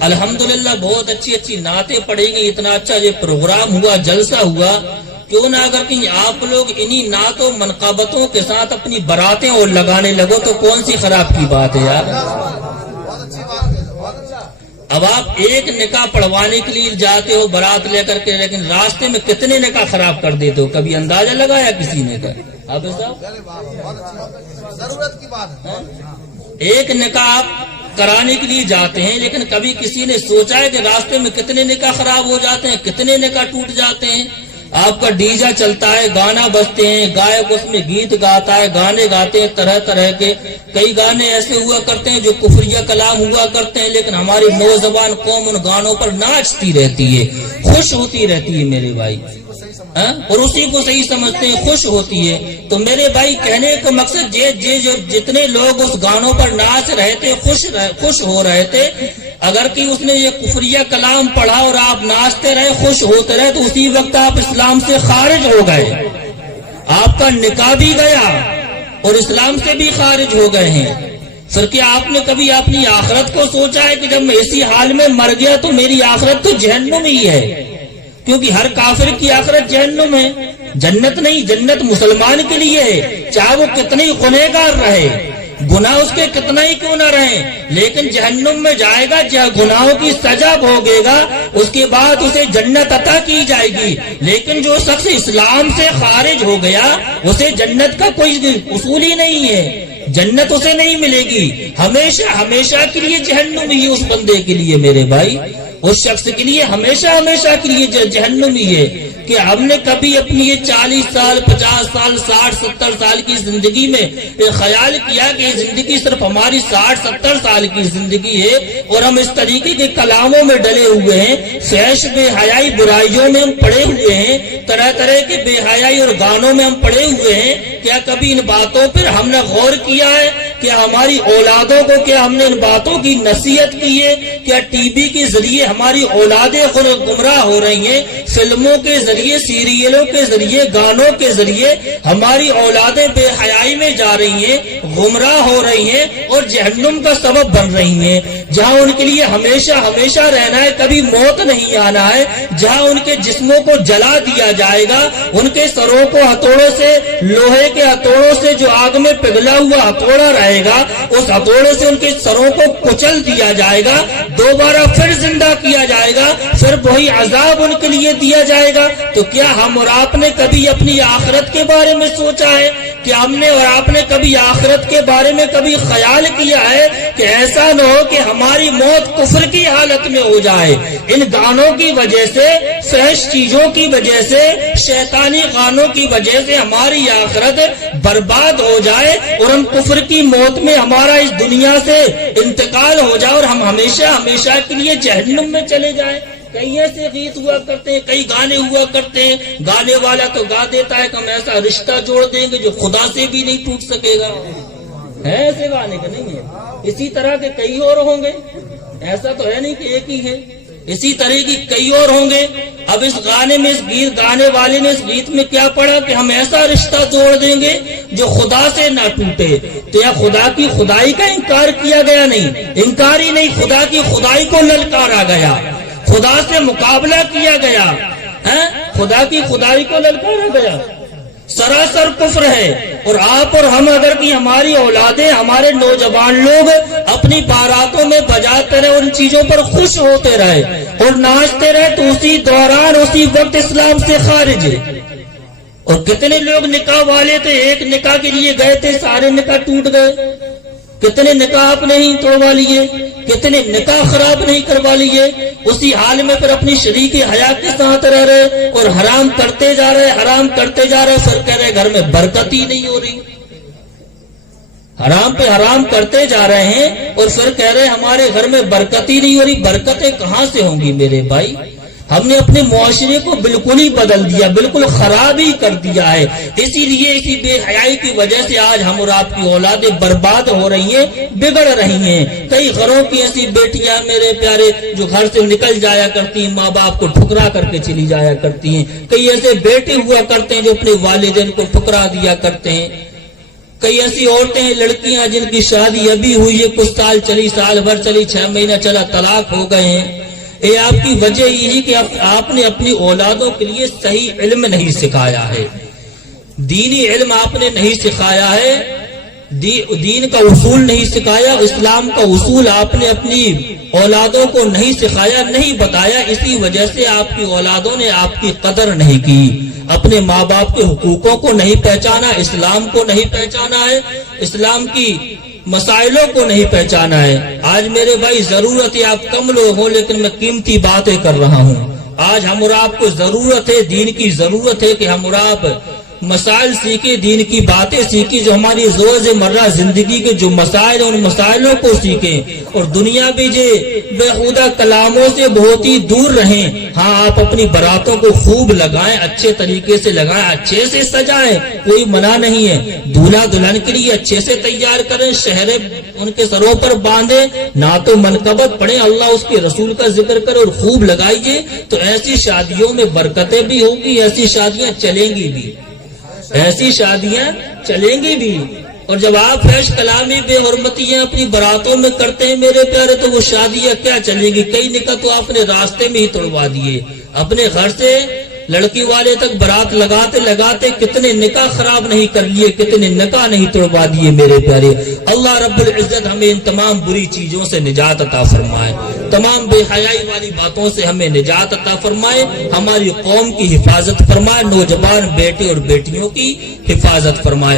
الحمدللہ بہت اچھی اچھی نعتیں پڑھیں گی، اتنا اچھا یہ پروگرام ہوا، جلسہ ہوا، کیوں نہ اگر کہ آپ لوگ انہی نعتوں منقبتوں کے ساتھ اپنی براتیں اور لگانے لگو تو کون سی خراب کی بات ہے یار۔ اب آپ ایک نکاح پڑھوانے کے لیے جاتے ہو برات لے کر کے، لیکن راستے میں کتنے نکاح خراب کر دیتے ہو، کبھی اندازہ لگایا کسی نے کر؟ آپ ضرورت کی بات ہے، ایک نکاح آپ کرانے کے لیے جاتے ہیں، لیکن کبھی کسی نے سوچا ہے کہ راستے میں کتنے نکاح خراب ہو جاتے ہیں، کتنے نکاح ٹوٹ جاتے ہیں۔ آپ کا ڈیجا چلتا ہے، گانا بجتے ہیں، گائک اس میں گیت گاتا ہے، گانے گاتے ہیں طرح طرح کے، کئی گانے ایسے ہوا کرتے ہیں جو کفریہ کلام ہوا کرتے ہیں، لیکن ہماری نوجوان قوم ان گانوں پر ناچتی رہتی ہے، خوش ہوتی رہتی ہے میرے بھائی، اور اسی کو صحیح سمجھتے ہیں، خوش ہوتی ہے۔ تو میرے بھائی کہنے کا مقصد جو جتنے لوگ اس گانوں پر ناچ رہے تھے، خوش ہو رہے تھے، اگر کہ اس نے یہ کفریہ کلام پڑھا اور آپ ناچتے رہے، خوش ہوتے رہے، تو اسی وقت آپ اسلام سے خارج ہو گئے، آپ کا نکاح بھی گیا اور اسلام سے بھی خارج ہو گئے ہیں۔ پھر کیا آپ نے کبھی اپنی آخرت کو سوچا ہے کہ جب میں اسی حال میں مر گیا تو میری آخرت تو جہنم ہی ہے؟ کیونکہ ہر کافر کی آخرت جہنم ہے، جنت نہیں۔ جنت مسلمان کے لیے ہے، چاہے وہ کتنے ہی گنہگار رہے، گناہ اس کے کتنا ہی کیوں نہ رہے، لیکن جہنم میں جائے گا، جہاں گناہوں کی سزا بھوگے گا، اس کے بعد اسے جنت عطا کی جائے گی۔ لیکن جو شخص اسلام سے خارج ہو گیا، اسے جنت کا کوئی اصول ہی نہیں ہے، جنت اسے نہیں ملے گی، ہمیشہ ہمیشہ کے لیے جہنم ہی اس بندے کے لیے، میرے بھائی اس شخص کے لیے ہمیشہ ہمیشہ کے لیے جہنم ہی ہے۔ کہ ہم نے کبھی اپنی یہ 40 سال 50 سال 60 70 سال کی زندگی میں خیال کیا کہ یہ زندگی صرف ہماری 60 70 سال کی زندگی ہے اور ہم اس طریقے کے کلاموں میں ڈلے ہوئے ہیں، فحش بے حیائی برائیوں میں ہم پڑے ہوئے ہیں، طرح طرح کے بے حیائی اور گانوں میں ہم پڑے ہوئے ہیں؟ کیا کبھی ان باتوں پر ہم نے غور کیا ہے؟ کیا ہماری اولادوں کو کیا ہم نے ان باتوں کی نصیحت کی ہے؟ کیا ٹی وی کے ذریعے ہماری اولادیں گمراہ ہو رہی ہیں، فلموں کے ذریعے، سیریلوں کے ذریعے، گانوں کے ذریعے ہماری اولادیں بے حیائی میں جا رہی ہیں، گمراہ ہو رہی ہیں اور جہنم کا سبب بن رہی ہیں، جہاں ان کے لیے ہمیشہ ہمیشہ رہنا ہے، کبھی موت نہیں آنا ہے، جہاں ان کے جسموں کو جلا دیا جائے گا، ان کے سروں کو ہتھوڑوں سے، لوہے کے ہتھوڑوں سے، جو آگ میں پگھلا ہوا ہتھوڑا رہے گا، اس ہتھوڑے سے ان کے سروں کو کچل دیا جائے گا، دوبارہ پھر زندہ کیا جائے گا، پھر وہی عذاب ان کے لیے دیا جائے گا۔ تو کیا ہم اور آپ نے کبھی اپنی آخرت کے بارے میں سوچا ہے؟ کہ ہم نے اور آپ نے کبھی آخرت کے بارے میں کبھی خیال کیا ہے کہ ایسا نہ ہو کہ ہماری موت کفر کی حالت میں ہو جائے، ان گانوں کی وجہ سے، فحش چیزوں کی وجہ سے، شیطانی گانوں کی وجہ سے ہماری آخرت برباد ہو جائے اور ہم کفر کی موت میں ہمارا اس دنیا سے انتقال ہو جائے اور ہم ہمیشہ ہمیشہ کے لیے جہنم میں چلے جائیں۔ کئی ایسے گیت ہوا کرتے ہیں، کئی گانے ہوا کرتے ہیں، گانے والا تو گا دیتا ہے کہ ہم ایسا رشتہ جوڑ دیں گے جو خدا سے بھی نہیں ٹوٹ سکے گا، ہے ایسے گانے کا نہیں ہے؟ اسی طرح کے کئی اور ہوں گے، ایسا تو ہے نہیں کہ ایک ہی ہے، اسی طرح کی کئی اور ہوں گے۔ اب اس گانے میں، اس گیت گانے والے نے اس گیت میں کیا پڑھا کہ ہم ایسا رشتہ جوڑ دیں گے جو خدا سے نہ ٹوٹے، تو یا خدا کی خدائی کا انکار کیا گیا؟ نہیں، انکار ہی نہیں، خدا کی خدائی کو للکارا گیا، خدا سے مقابلہ کیا گیا، خدا کی خدائی کو للکارا گیا، سراسر کفر ہے۔ اور آپ اور ہم اگر کہ ہماری اولادیں، ہمارے نوجوان لوگ اپنی باراتوں میں بجاتے رہے، ان چیزوں پر خوش ہوتے رہے اور ناچتے رہے، تو اسی دوران اسی وقت اسلام سے خارج ہے۔ اور کتنے لوگ نکاح والے تھے، ایک نکاح کے لیے گئے تھے، سارے نکاح ٹوٹ گئے، کتنے نکاح آپ نہیں توڑوا لیے، کتنے نکاح خراب نہیں کروا لیے، اسی حال میں پھر اپنی شریک حیات کے ساتھ رہ رہے اور حرام کرتے جا رہے، حرام کرتے جا رہے، پھر کہہ رہے گھر میں برکت ہی نہیں ہو رہی، حرام پہ حرام کرتے جا رہے ہیں اور پھر کہہ رہے ہمارے گھر میں برکت ہی نہیں ہو رہی۔ برکتیں کہاں سے ہوں گی میرے بھائی؟ ہم نے اپنے معاشرے کو بالکل ہی بدل دیا، بالکل خراب ہی کر دیا ہے۔ اسی لیے اسی بے حیائی کی وجہ سے آج ہم اور آپ کی اولادیں برباد ہو رہی ہیں، بگڑ رہی ہیں۔ کئی گھروں کی ایسی بیٹیاں میرے پیارے جو گھر سے نکل جایا کرتی ہیں، ماں باپ کو ٹھکرا کر کے چلی جایا کرتی ہیں، کئی ایسے بیٹے ہوا کرتے ہیں جو اپنے والدین کو ٹھکرا دیا کرتے ہیں۔ کئی ایسی عورتیں ہیں، لڑکیاں جن کی شادی ابھی ہوئی ہے، کچھ سال چلی، سال بھر چلی، 6 مہینہ چلا، طلاق ہو گئے ہیں۔ یہ آپ کی وجہ یہی کہ آپ نے اپنی اولادوں کے لیے صحیح علم نہیں سکھایا ہے، دینی علم آپ نے نہیں سکھایا ہے، دین کا اصول نہیں سکھایا، اسلام کا اصول آپ نے اپنی اولادوں کو نہیں سکھایا، نہیں بتایا۔ اسی وجہ سے آپ کی اولادوں نے آپ کی قدر نہیں کی، اپنے ماں باپ کے حقوقوں کو نہیں پہچانا، اسلام کو نہیں پہچانا ہے، اسلام کی مسائلوں کو نہیں پہچانا ہے۔ آج میرے بھائی ضرورت ہے، آپ کم لوگ ہوں لیکن میں قیمتی باتیں کر رہا ہوں۔ آج ہم اور آپ کو ضرورت ہے، دین کی ضرورت ہے کہ ہم اور آپ مسائل سیکھیں، دین کی باتیں سیکھیں، جو ہماری روزمرہ زندگی کے جو مسائل ہیں ان مسائلوں کو سیکھیں، اور دنیا بھی جو بےہودہ کلاموں سے بہت ہی دور رہیں۔ ہاں، آپ اپنی براتوں کو خوب لگائیں، اچھے طریقے سے لگائیں، اچھے سے سجائیں، کوئی منع نہیں ہے، دولہا دلہن کے لیے اچھے سے تیار کریں، شہریں ان کے سروں پر باندھیں، نعت و منقبت پڑھیں، اللہ اس کے رسول کا ذکر کریں اور خوب لگائیے، تو ایسی شادیوں میں برکتیں بھی ہوگی، ایسی شادیاں چلیں گی بھی، ایسی شادیاں چلیں گی بھی۔ اور جب آپ فحش کلامی بے حرمتیاں اپنی براتوں میں کرتے ہیں میرے پیارے، تو وہ شادیاں کیا چلیں گی؟ کئی نکاح تو آپ نے راستے میں ہی توڑوا دیے، اپنے گھر سے لڑکی والے تک برات لگاتے لگاتے کتنے نکاح خراب نہیں کر لیے، کتنے نکاح نہیں توڑوا دیے میرے پیارے۔ اللہ رب العزت ہمیں ان تمام بری چیزوں سے نجات عطا فرمائے، تمام بے حیائی والی باتوں سے ہمیں نجات عطا فرمائے، ہماری قوم کی حفاظت فرمائے، نوجوان بیٹے اور بیٹیوں کی حفاظت فرمائے۔